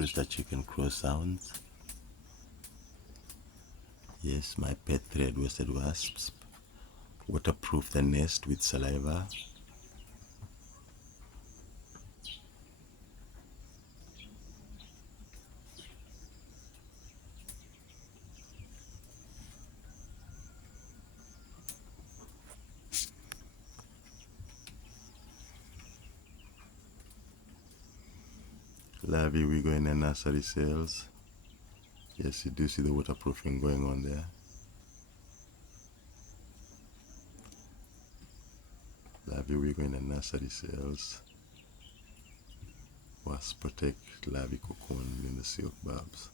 Rooster chicken crow sounds. Yes, my pet thread-waisted wasps waterproof the nest with saliva. Larvae, we go in the nursery cells. Yes, you do see the waterproofing going on there. Larvae, we go in the nursery cells. Wasps protect larvae cocoon in the silk bulbs.